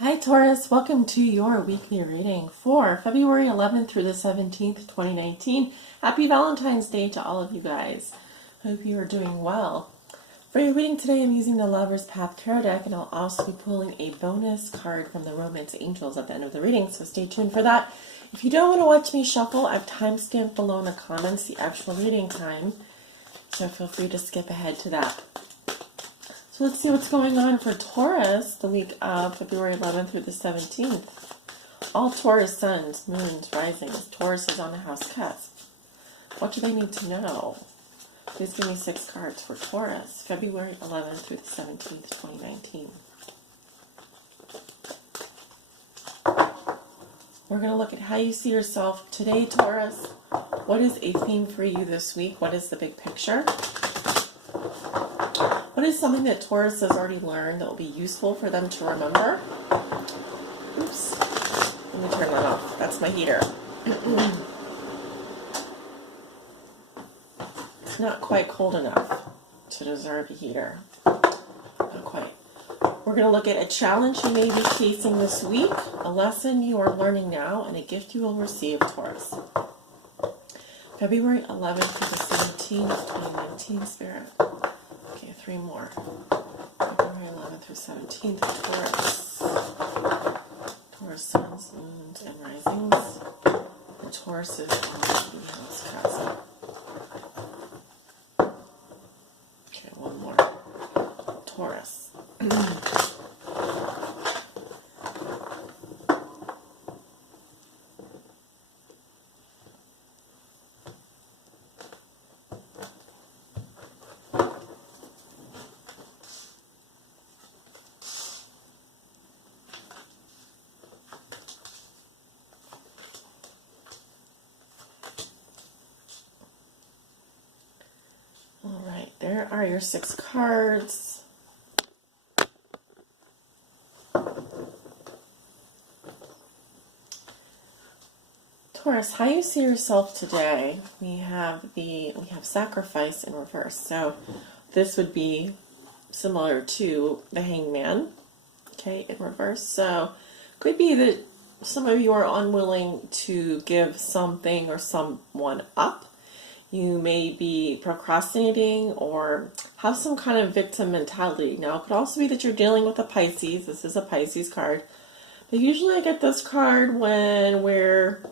Hi Taurus, welcome to your weekly reading for February 11th through the 17th, 2019. Happy Valentine's Day to all of you guys. Hope you are doing well. For your reading today, I'm using the Lover's Path Tarot deck, and I'll also be pulling a bonus card from the Romance Angels at the end of the reading, so stay tuned for that. If you don't want to watch me shuffle, I've time-stamped below in the comments the actual reading time, so feel free to skip ahead to that. So let's see what's going on for Taurus the week of February 11th through the 17th. All Taurus suns, moons, risings. Taurus is on the house cusp. What do they need to know? Please give me 6 cards for Taurus, February 11th through the 17th, 2019. We're going to look at how you see yourself today, Taurus. What is a theme for you this week? What is the big picture? What is something that Taurus has already learned that will be useful for them to remember? Oops. Let me turn that off. That's my heater. It's not quite cold enough to deserve a heater. Not quite. We're going to look at a challenge you may be facing this week, a lesson you are learning now, and a gift you will receive, Taurus. February 11th through the 17th, 2019, Spirit. Okay, 3 more. February 11th through 17th, Taurus. Taurus suns, moons, and risings. The Taurus is on the house cusp. Okay, 1 more. Taurus. Alright, there are your 6 cards. Taurus, how you see yourself today? We have sacrifice in reverse. So this would be similar to the Hangman, okay, in reverse. So could be that some of you are unwilling to give something or someone up. You may be procrastinating or have some kind of victim mentality. Now, it could also be that you're dealing with a Pisces. This is a Pisces card. But usually I get this card when we're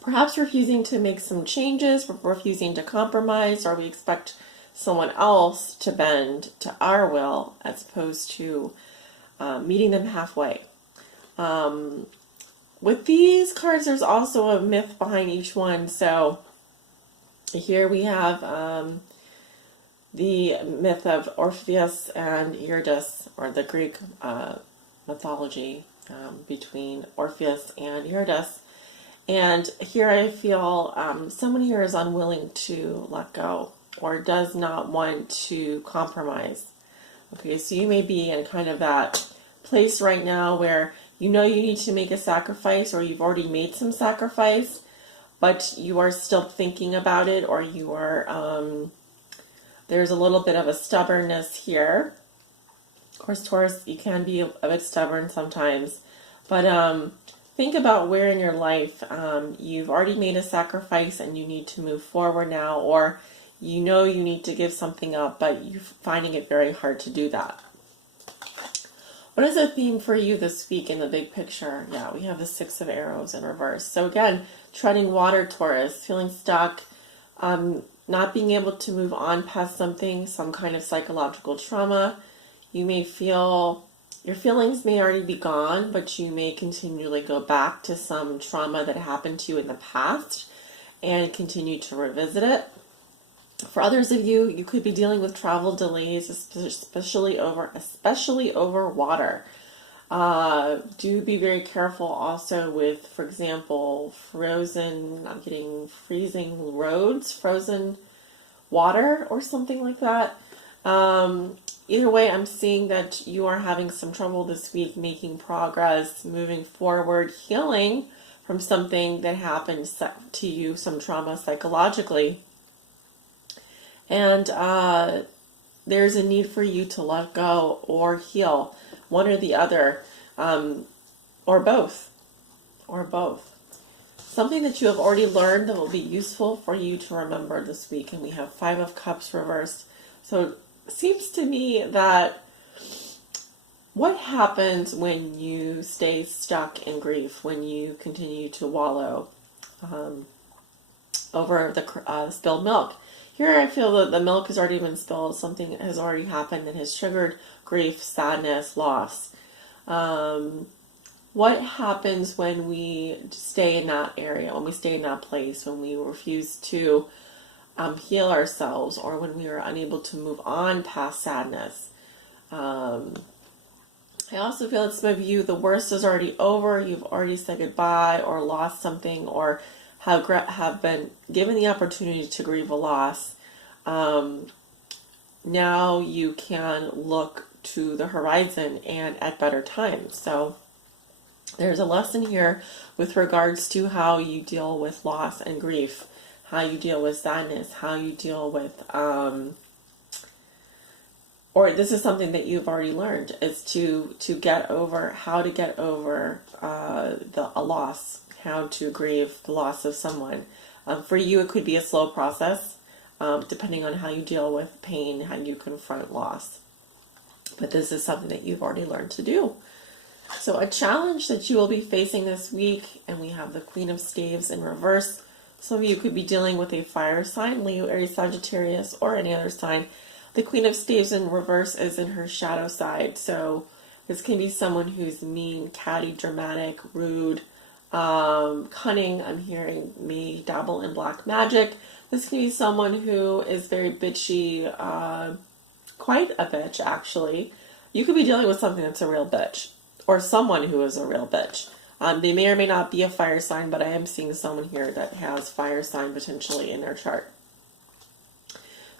perhaps refusing to make some changes, we're refusing to compromise, or we expect someone else to bend to our will as opposed to meeting them halfway. With these cards, there's also a myth behind each one. So here we have the myth of Orpheus and Eurydice, or the Greek mythology between Orpheus and Eurydice. And here I feel someone here is unwilling to let go or does not want to compromise. Okay, so you may be in kind of that place right now where you know you need to make a sacrifice, or you've already made some sacrifice, but you are still thinking about it, or you are, there's a little bit of a stubbornness here. Of course, Taurus, you can be a bit stubborn sometimes, but think about where in your life you've already made a sacrifice and you need to move forward now, or you know you need to give something up, but you're finding it very hard to do that. What is the theme for you this week in the big picture? Yeah, we have the 6 of Arrows in reverse. So again, treading water, Taurus, feeling stuck, not being able to move on past something, some kind of psychological trauma. You may feel, your feelings may already be gone, but you may continually go back to some trauma that happened to you in the past and continue to revisit it. For others of you, you could be dealing with travel delays, especially over water. Do be very careful also with, for example, freezing roads, frozen water, or something like that. Either way, I'm seeing that you are having some trouble this week making progress, moving forward, healing from something that happened to you, some trauma psychologically. And there's a need for you to let go or heal, one or the other. or both, or both. Something that you have already learned that will be useful for you to remember this week. And we have 5 of Cups reversed. So it seems to me that what happens when you stay stuck in grief, when you continue to wallow over the spilled milk? Here I feel that the milk has already been spilled. Something has already happened that has triggered grief, sadness, loss. What happens when we stay in that area, when we stay in that place, when we refuse to heal ourselves, or when we are unable to move on past sadness? I also feel that some of you, the worst is already over. You've already said goodbye or lost something, or have been given the opportunity to grieve a loss. Now you can look to the horizon and at better times. So there's a lesson here with regards to how you deal with loss and grief, how you deal with sadness, how you deal with, or this is something that you've already learned, is to get over, how to get over a loss, how to grieve the loss of someone. For you, it could be a slow process, depending on how you deal with pain, how you confront loss. But this is something that you've already learned to do. So a challenge that you will be facing this week, and we have the Queen of Staves in reverse. Some of you could be dealing with a fire sign, Leo, Aries, Sagittarius, or any other sign. The Queen of Staves in reverse is in her shadow side. So this can be someone who's mean, catty, dramatic, rude, cunning. I'm hearing may dabble in black magic. This can be someone who is very bitchy, quite a bitch, actually. You could be dealing with something that's a real bitch, or someone who is a real bitch. They may or may not be a fire sign, but I am seeing someone here that has fire sign potentially in their chart.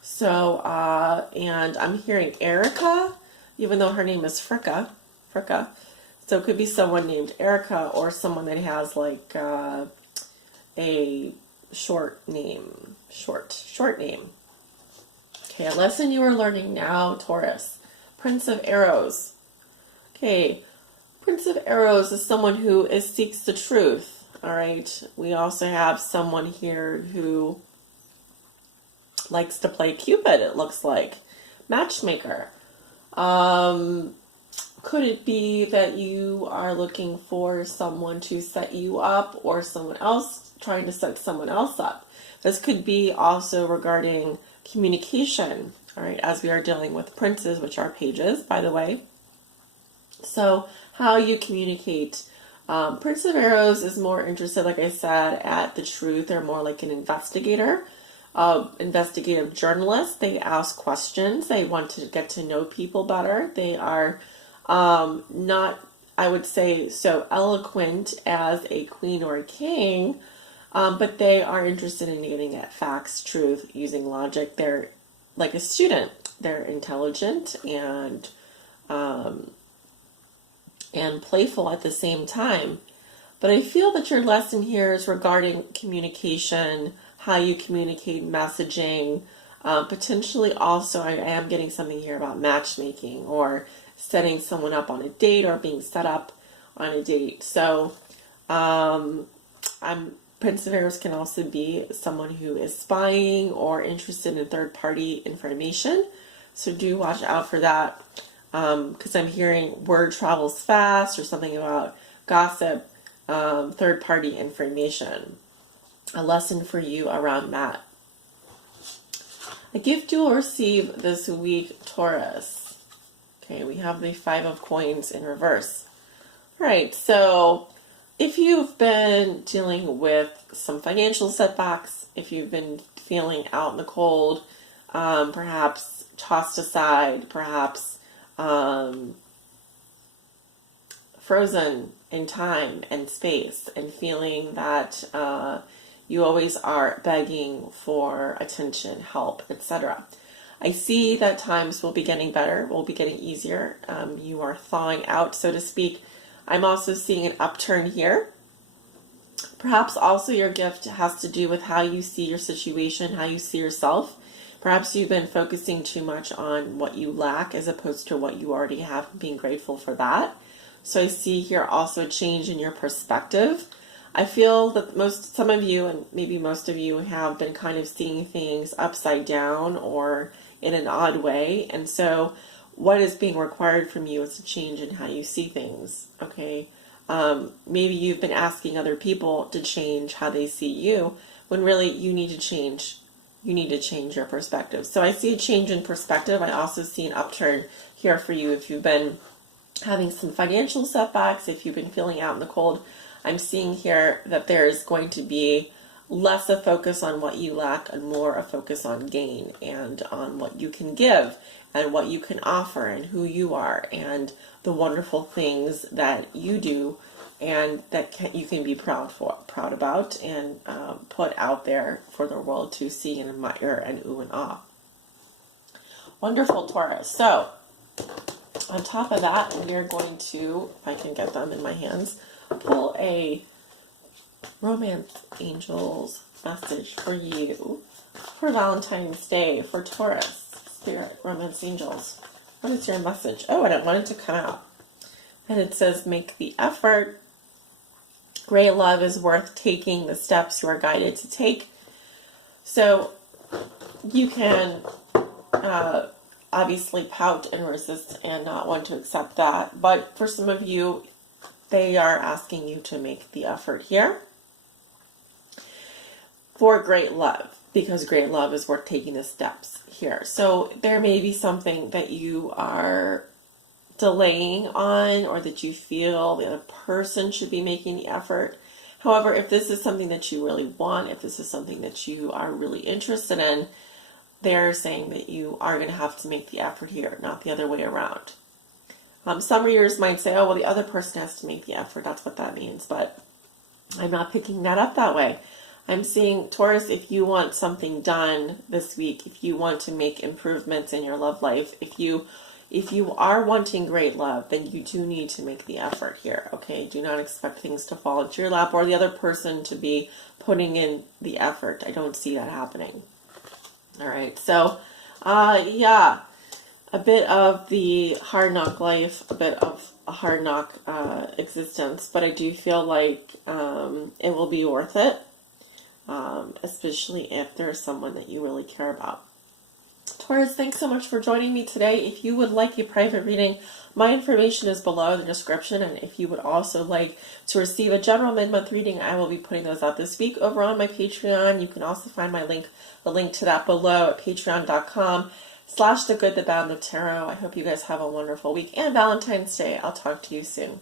So, and I'm hearing Erica, even though her name is Fricka. So it could be someone named Erica, or someone that has like a short name. Okay, a lesson you are learning now, Taurus. Prince of Arrows. Okay, Prince of Arrows is someone who seeks the truth. All right. We also have someone here who likes to play Cupid, it looks like. Matchmaker. Could it be that you are looking for someone to set you up, or someone else trying to set someone else up? This could be also regarding communication, all right, as we are dealing with princes, which are pages, by the way. So how you communicate. Prince of Arrows is more interested, like I said, at the truth. They're more like an investigator, investigative journalist. They ask questions. They want to get to know people better. They are not, I would say, so eloquent as a queen or a king, but they are interested in getting at facts, truth, using logic. They're like a student. They're intelligent and playful at the same time. But I feel that your lesson here is regarding communication, how you communicate, messaging. Potentially also, I am getting something here about matchmaking, or setting someone up on a date, or being set up on a date. So Prince of Arrows can also be someone who is spying or interested in third-party information. So do watch out for that, because I'm hearing word travels fast, or something about gossip, third-party information. A lesson for you around that. A gift you will receive this week, Taurus. Okay, we have the 5 of Coins in reverse. All right, so if you've been dealing with some financial setbacks, if you've been feeling out in the cold, perhaps tossed aside, perhaps frozen in time and space, and feeling that you always are begging for attention, help, etc. I see that times will be getting better, will be getting easier. You are thawing out, so to speak. I'm also seeing an upturn here. Perhaps also your gift has to do with how you see your situation, how you see yourself. Perhaps you've been focusing too much on what you lack as opposed to what you already have, and being grateful for that. So I see here also a change in your perspective. I feel that some of you, and maybe most of you, have been kind of seeing things upside down or in an odd way. And so what is being required from you is a change in how you see things, okay? Maybe you've been asking other people to change how they see you, when really you need to change. You need to change your perspective. So I see a change in perspective. I also see an upturn here for you if you've been having some financial setbacks, if you've been feeling out in the cold. I'm seeing here that there's going to be less a focus on what you lack and more a focus on gain and on what you can give and what you can offer and who you are and the wonderful things that you do and that you can be proud about and put out there for the world to see and admire and ooh and ah. Wonderful, Taurus. So on top of that, we're going to, if I can get them in my hands, pull a romance angels message for you for Valentine's Day for Taurus. Spirit, romance angels. What is your message? Oh, I don't want it to come out. And it says, make the effort. Great love is worth taking the steps you are guided to take. So you can obviously pout and resist and not want to accept that. But for some of you, they are asking you to make the effort here for great love, because great love is worth taking the steps here. So there may be something that you are delaying on or that you feel the other person should be making the effort. However, if this is something that you really want, if this is something that you are really interested in, they're saying that you are going to have to make the effort here, not the other way around. Some readers might say, oh, well, the other person has to make the effort. That's what that means. But I'm not picking that up that way. I'm seeing, Taurus, if you want something done this week, if you want to make improvements in your love life, if you are wanting great love, then you do need to make the effort here, okay? Do not expect things to fall into your lap or the other person to be putting in the effort. I don't see that happening. All right, so, yeah, a bit of the hard knock life, a bit of a hard knock existence, but I do feel like it will be worth it, especially if there's someone that you really care about. Taurus, thanks so much for joining me today. If you would like a private reading, my information is below in the description, and if you would also like to receive a general mid-month reading, I will be putting those out this week over on my Patreon. You can also find the link to that below at patreon.com/the good, the bad, and the tarot. I hope you guys have a wonderful week and Valentine's Day. I'll talk to you soon.